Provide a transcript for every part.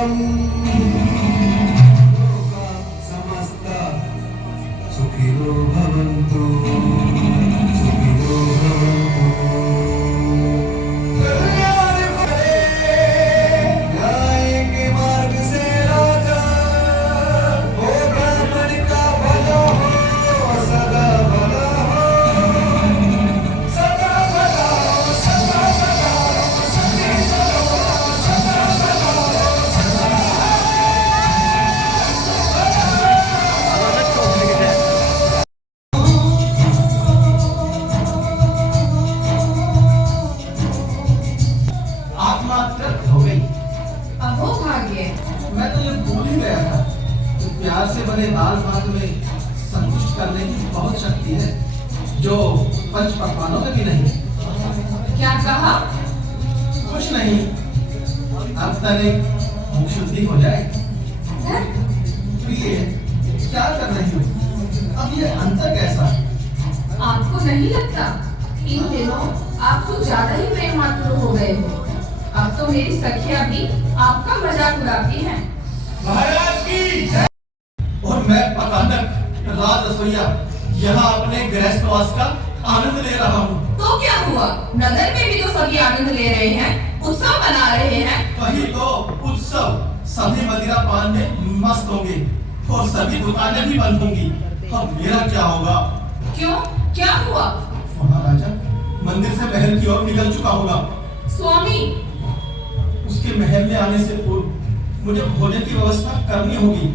मंगलम समस्त सुखिनो भवन्तु सुखिनो भवन्तु। न्याय के मार्ग से राजा हो, ब्राह्मण का भला हो, सदा भला हो, सदा भला हो, सदा भला हो, सदा भला हो, सदा भला हो, सदा आत्मा तृप्त हो गई। अहो भाग्य। मैं तो ये भूल ही गया था कि प्यार से बने दाल भात में संतुष्ट करने की बहुत शक्ति है, जो पंच पकवानों में भी नहीं। क्या कहा? कुछ नहीं, अब तनिक मुख शुद्धि हो जाए। हैं? प्रिय, क्या कर रही हो? अब ये अंतर कैसा? आपको नहीं लगता इन दिनों आप कुछ ज्यादा ही प्रेमातुर हो गए हो? अब तो मेरी सखियां भी आपका मजाक उड़ाती हैं। महाराज की जय। और मैं पकानक राज रसोइया यहाँ अपने गृहस्थवास का आनंद ले रहा हूँ। तो क्या हुआ? नगर में भी तो सभी आनंद ले रहे हैं, उत्सव मना रहे हैं। वही तो उत्सव, सभी मदिरा पान में मस्त होंगे और सभी दुकानें भी बंद होंगी। अब मेरा क्या होगा? क्यों? क्या हुआ? महाराजा मंदिर से महल की ओर निकल चुका होगा। स्वामी, उसके महल में आने से पूर्व मुझे भोजन की व्यवस्था करनी होगी,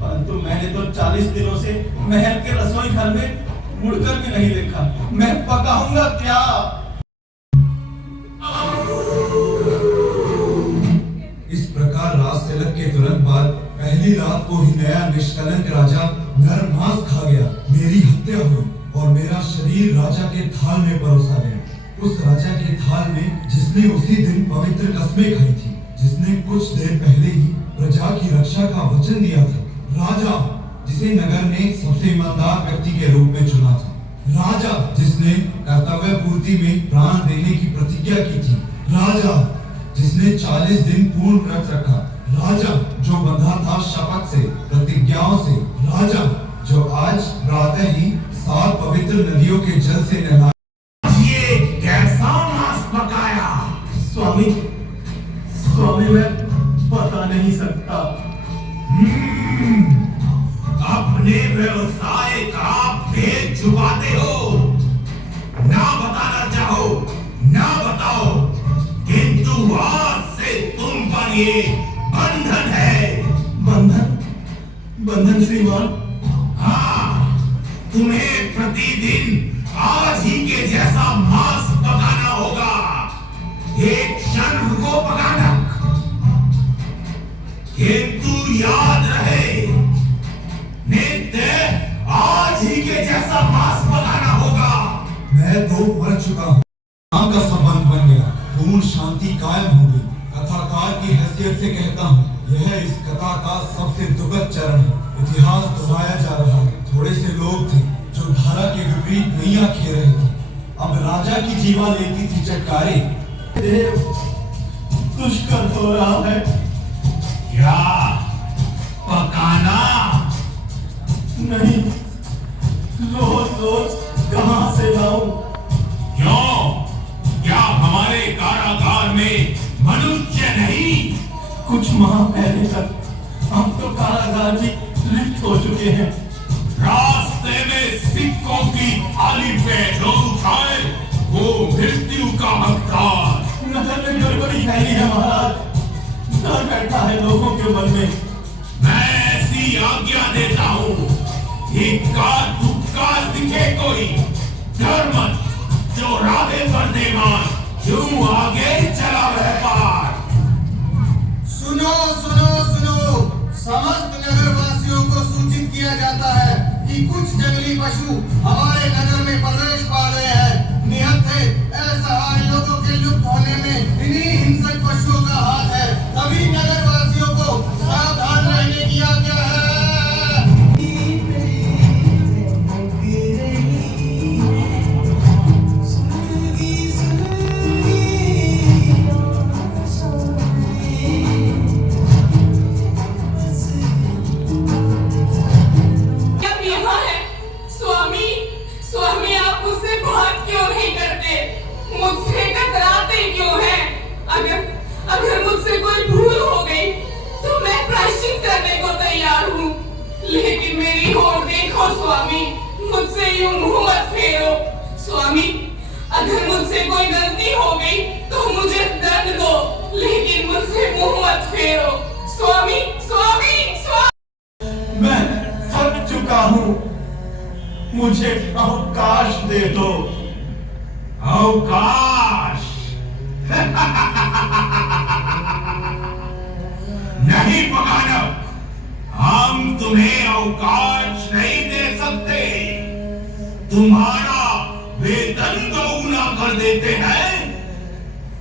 परंतु मैंने तो 40 दिनों से महल के रसोई घर में मुड़कर भी नहीं देखा। मैं पकाऊंगा क्या? इस प्रकार रात तिलक के तुरंत बाद पहली रात को ही नया निष्कलंक राजा नरमांस खा गया। मेरी हत्या हुई और मेरा शरीर राजा के थाल में परोसा गया। उस राजा के थाल में जिसने उसी दिन पवित्र कस्में खाई थी, जिसने कुछ देर पहले ही प्रजा की रक्षा का वचन दिया था, राजा जिसे नगर ने सबसे ईमानदार व्यक्ति के रूप में चुना था, राजा जिसने कर्तव्य पूर्ति में प्राण देने की प्रतिज्ञा की थी, राजा जिसने 40 दिन पूर्ण व्रत रखा, राजा जो बंधा था शपथ से, प्रतिज्ञाओं से, राजा जो आज प्रातः ही 7 पवित्र नदियों के जल से नहा। ये कैसा मांस पकाया? स्वामी, स्वामी मैं बता नहीं सकता। अपने व्यवसाय का भेद छुपाते हो। ना बताना चाहो ना बताओ, किंतु आज से तुम पर ये बंधन है। बंधन? बंधन श्रीमान? हाँ, तुम्हें प्रतिदिन आज ही के जैसा मांस पकाना होगा। एक क्षण रुको पकानक, किंतु याद रहे नित्य आज ही के जैसा मांस पकाना होगा। मैं तो मर चुका हूँ, का संबंध बन गया, पूर्ण शांति कायम हो गई। कथाकार की हैसियत से कहता हूँ, यह इस कथा का सबसे दुखद चरण है। इतिहास दोहराया जा रहा है। थोड़े से लोग थे जो धारा के विपरीत नैया खेल रहे थे। अब राजा की जीवा लेती थी चटकारे। देव दुष्कर हो रहा है। क्या पकाना? नहीं, रोज रोज कहाँ से लाऊं? क्यों? क्या हमारे कारागार में मनुष्य नहीं? कुछ माह पहले तक हम तो कारागार भी रिक्त हो चुके हैं। रास्ते में सिक्कों की थाली पे जो उठाए वो मृत्यु का हकदार। नगर में गड़बड़ी फैली है महाराज, डर बैठा है लोगों के मन में। मैं ऐसी आज्ञा देता हूँ, इक्का दुक्का दिखे कोई डर मत, जो राधे पर देवान यूं आगे चला व्यापार। सुनो सुनो सुनो, समस्त नगरवासियों को सूचित किया जाता है कि कुछ जंगली पशु हमारे नगर में प्रवेश पा रहे हैं। निहत्थे असहाय लोगों के लुप्त होने में इन्हीं हिंसक पशुओं का हाथ है। सभी नगरवासियों को सावधान रहने की आज्ञा है।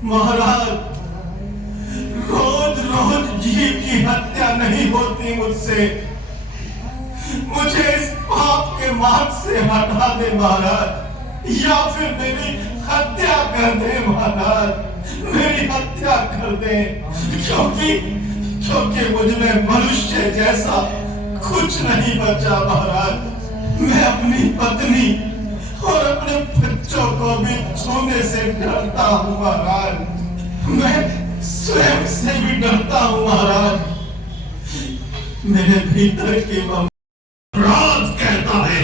महाराज, रोज रोज जीव की हत्या नहीं होती मुझसे। मुझे इस पाप के मार्ग से हटा दे महाराज, या फिर मेरी हत्या कर दे महाराज, मेरी हत्या कर दे। क्योंकि मुझ में मनुष्य जैसा कुछ नहीं बचा महाराज। मैं अपनी पत्नी और अपने बच्चों को भी छूने से डरता हूँ महाराज। मैं स्वयं से भी डरता हूँ महाराज। मेरे भीतर के अपराध कहता है,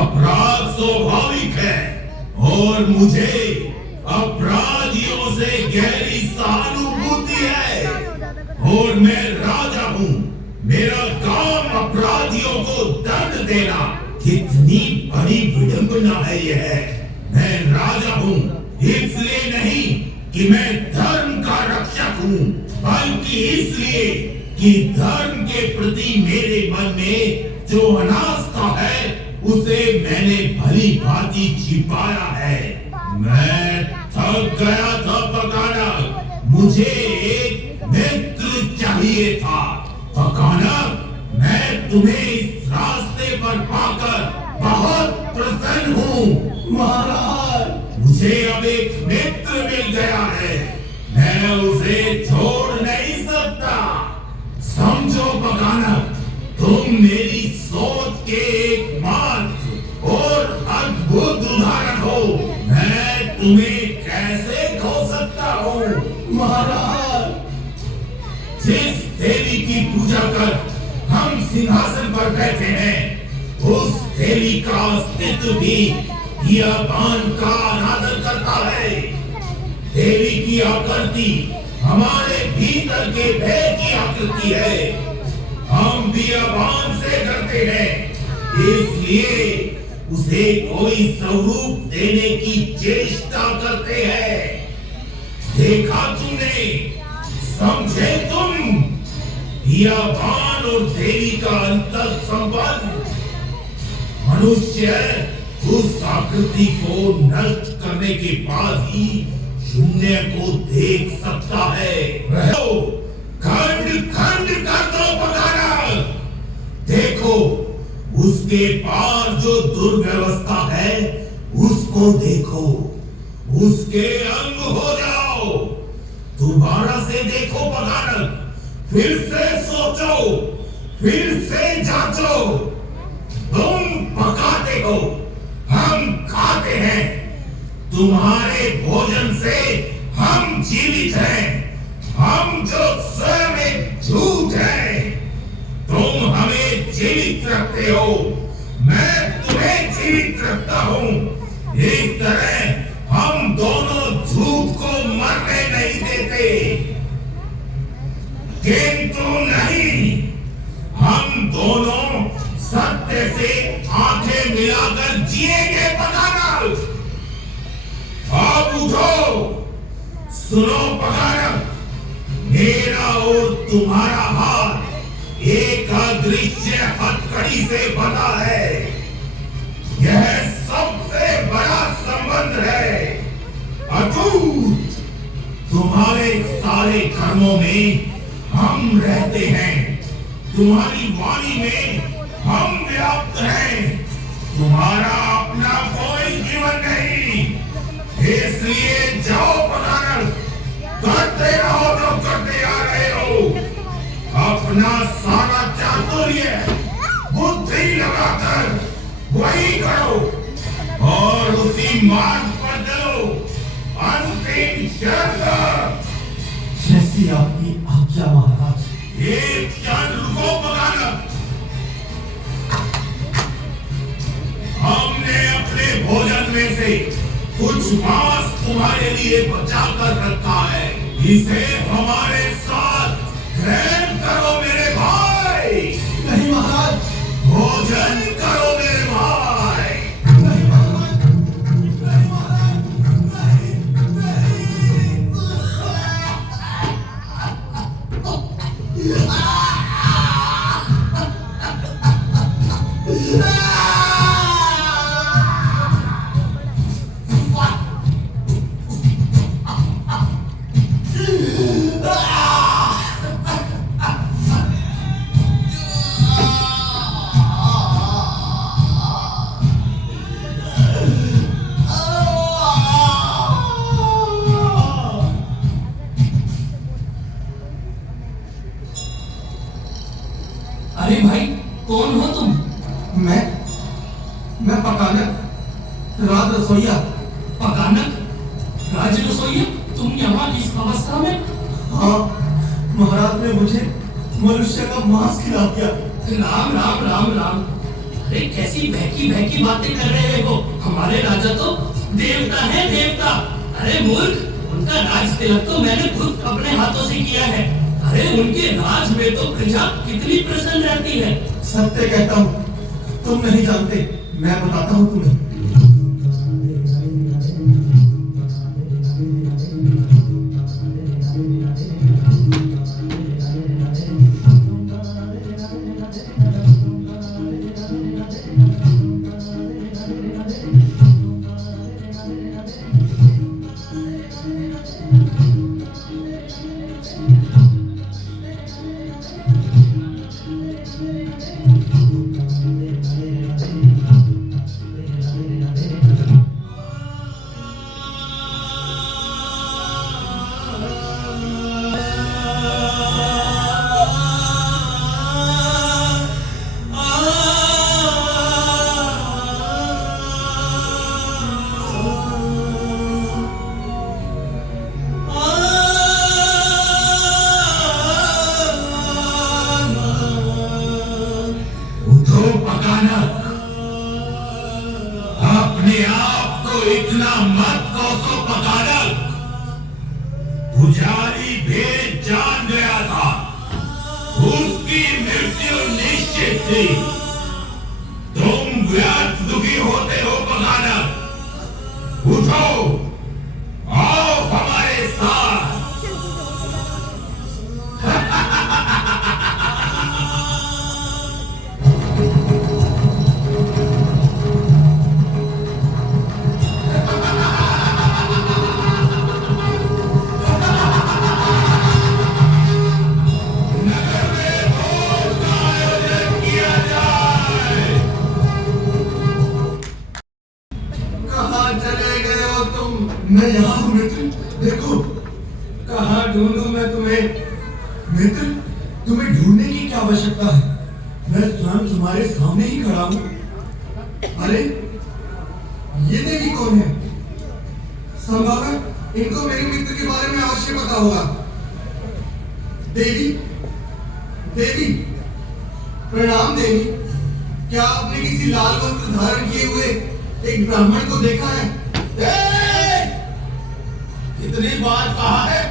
अपराध स्वाभाविक है और मुझे अपराधियों से गहरी सहानुभूति है और मैं राजा हूँ। मेरा काम अपराधियों को दंड देना। कितनी बड़ी विडंबना है यह। मैं राजा हूँ इसलिए नहीं कि मैं धर्म का रक्षक हूँ, बल्कि इसलिए कि धर्म के प्रति मेरे मन में जो अनास्था है उसे मैंने भली भांति छिपाया है। मैं थक गया था बकानक, मुझे एक मित्र चाहिए था। बकानक, मैं तुम्हें इस रास्ते पर पाकर बहुत प्रसन्न हूँ। महाराज, मुझे अब एक मित्र मिल गया है, मैं उसे छोड़ नहीं सकता। समझो बकानक, तुम मेरी सोच के एकमात्र और अद्भुत उदाहरण हो। मैं तुम्हें कैसे खो सकता हूँ? महाराज, जिस देवी की पूजा कर हम सिंहासन पर बैठे हैं, उस देवी का अस्तित्व भी बियाबान का अनादर करता है। देवी की आकृति हमारे भीतर के भय की आकृति है। हम बियाबान से डरते हैं, इसलिए उसे कोई स्वरूप देने की चेष्टा करते हैं। देखा तुमने, समझे तुम बियाबान और देवी का अंतर संबंध? मनुष्य उस आकृति को नष्ट करने के बाद ही शून्य को देख सकता है। खंड खंड कर दो बकानक। देखो, उसके पार जो दुर्व्यवस्था है उसको देखो, उसके अंग हो जाओ। दोबारा से देखो बकानक, फिर से सोचो, फिर से जांचो। तुम पकाते हो, हम खाते हैं। तुम्हारे भोजन से हम जीवित हैं। हम जो स्वयं एक झूठ है। तुम हमें जीवित रखते हो, मैं तुम्हें जीवित रखता हूँ। इस तरह हम दोनों झूठ को मरने नहीं देते। किंतु नहीं, हम दोनों सत्य से आंखें मिलाकर जिएंगे बकानक। अब उठो, सुनो बकानक, मेरा और तुम्हारा हाथ एक अदृश्य हथकड़ी से बंधा है। यह सबसे बड़ा संबंध है, अटूट। तुम्हारे सारे कर्मों में हम रहते हैं, तुम्हारी वाणी में हम व्याप्त हैं। तुम्हारा अपना कोई जीवन नहीं, इसलिए जाओ बकानक, करते रहो जो करते आ रहे हो। अपना सारा चातुर्य बुद्धि लगाकर वही करो और उसी मार्ग पर चलो। अंतिम शर्त। जैसी आपकी आज्ञा महाराज। एक क्षण रुको बकानक। हमने अपने भोजन में से कुछ मांस तुम्हारे लिए बचा कर रखा है, इसे हमारे साथ ग्रहण करो मेरे भाई। नहीं महाराज, भोजन करो मेरे भाई। नहीं महाराज, नहीं महाराज, नहीं, नहीं। रसोईया। पकानक, राज रसोइया, तुम यहाँ इस अवस्था में? हाँ, महाराज ने मुझे मनुष्य का मांस खिला दिया। राम राम राम राम। अरे कैसी बहकी बहकी बातें कर रहे हो? हमारे राजा तो देवता है, देवता। अरे मूर्ख, उनका राज तिलक तो मैंने खुद अपने हाथों से किया है। अरे उनके राज में तो प्रजा कितनी प्रसन्न रहती है। सत्य कहता हूँ, तुम नहीं जानते, मैं बताता हूँ तुम्हें। उठो पकानक, अपने आप को इतना मत कोसो पकानक। पुजारी भेद जान गया था, उसकी मृत्यु निश्चित थी। तुम व्यर्थ दुखी होते हो पकानक। उठो, आओ हमारे साथ। कहाँ चले गए हो तुम? मैं यहाँ हूँ मित्र, देखो। कहाँ ढूंढूं मैं तुम्हें? मित्र, तुम्हें ढूंढने की क्या आवश्यकता है? मैं स्वयं तुम्हारे सामने ही खड़ा हूँ। अरे, ये देवी कौन है? संभव है इनको मेरे मित्र के बारे में अवश्य पता होगा। देवी, देवी, प्रणाम देवी। क्या आपने किसी लाल वस्त्र धारण किए हुए एक ब्राह्मण को देखा है? कितनी बार कहा है,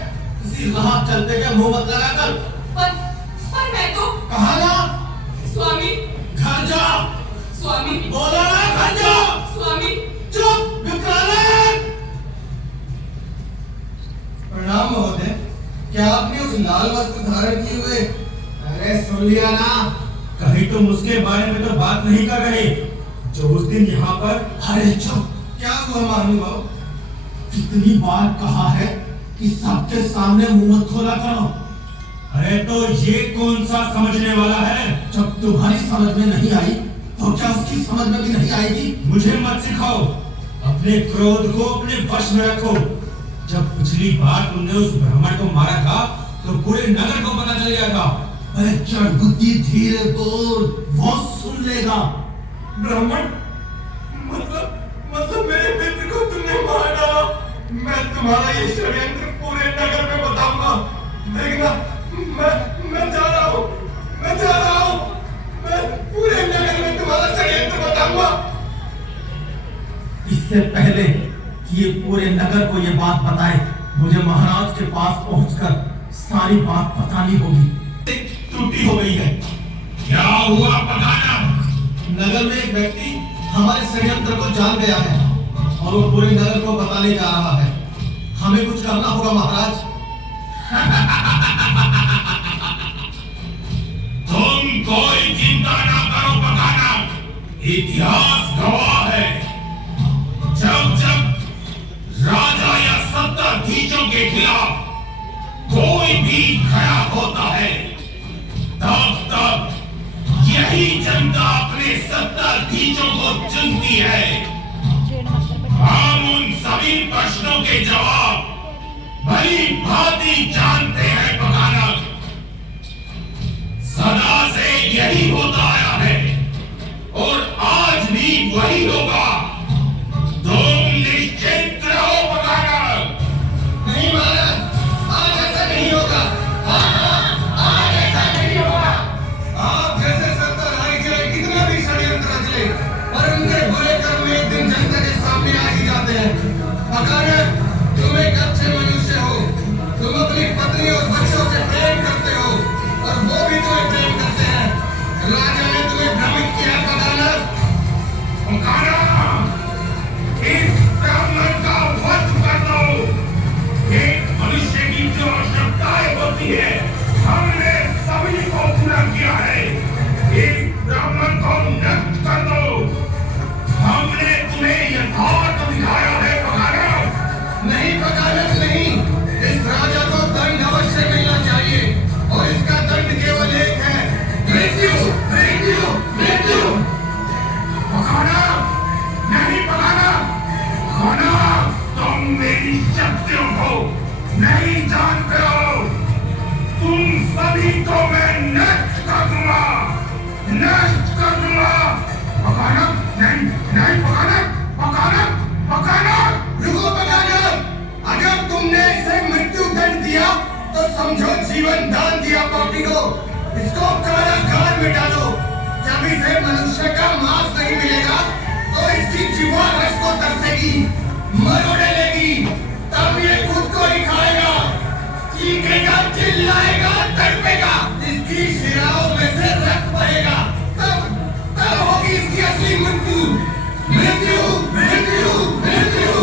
किसी राह चलते के मुंह मत लगाकर। पर मैं तो कहा ना, स्वामी, घर जा। स्वामी, बोला ना, घर जा। स्वामी। चुप, विकराल। प्रणाम महोदय, क्या आपने उस लाल वस्त्र धारण किए हुए? अरे सुन लिया ना, कहीं तुम उसके बारे में तो बात नहीं कर रहे जो उस दिन यहाँ पर। अरे चुप, क्या हुआ महानुभाव? कितनी बार कहा है कि सबके सामने मुंह मत खोला करो। अरे तो ये कौन सा समझने वाला है? जब तुम्हारी समझ में नहीं आई तो क्या उसकी समझ में भी नहीं आएगी? मुझे मत सिखाओ, अपने क्रोध को अपने वश में रखो। जब पिछली बार तुमने उस ब्राह्मण को मारा था तो पूरे नगर को पता चल गया था। अरे चढ़ बुद्धि, धीरे बोल, वो सुन लेगा। ब्राह्मण, मतलब मेरे मित्र को तुमने मार डाला। मैं तुम्हारा ये षड्यंत्र पूरे नगर में बताऊंगा। देखना, मैं जा रहा हूँ, मैं पूरे नगर में तुम्हारा षड्यंत्र बताऊंगा। इससे पहले कि ये पूरे नगर को ये बात बताए, मुझे महाराज के पास पहुंचकर सारी बात बतानी होगी। त्रुटि हो गई है। क्या हुआ पकानक? नगर में एक व्यक्ति हमारे षड्यंत्र को जान गया है और वो पूरे नगर को बताने जा रहा है। हमें कुछ करना होगा महाराज। तुम कोई चिंता ना करो पकानक। इतिहास गवाह है, जब जब राजा या सत्ताधीशों के खिलाफ कोई भी खड़ा होता है, तब तब यही जनता अपने सत्ताधीशों को चुनती है। हम उन सभी प्रश्नों के जवाब भली भांति जानते हैं पकानक। सदा से यही होता आया है और आज भी वही होगा। तुम नहीं जानते हो, तुम सभी को मैं नष्ट कर दूंगा, नष्ट कर दूंगा। पकाना नहीं, नहीं पकाना, पकाना, पकाना। रुको पकाना, अगर तुमने इसे मृत्यु दंड दिया तो समझो जीवन दान दिया पापी को। इसको कारागार में डालो। जब इसे मनुष्य का मांस नहीं मिलेगा तो इसकी जीवा रस को तरसेगी, मरोड़े लेगी, तब ये खुद को ही खाएगा, चीखेगा, चिल्लाएगा, तड़पेगा, इसकी शिराओं में से रक्त बहेगा, तब होगी इसकी असली मृत्यु, मृत्यु, मृत्यु, मृत्यु।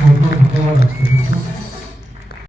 बहुत बहुत धन्यवाद आपका।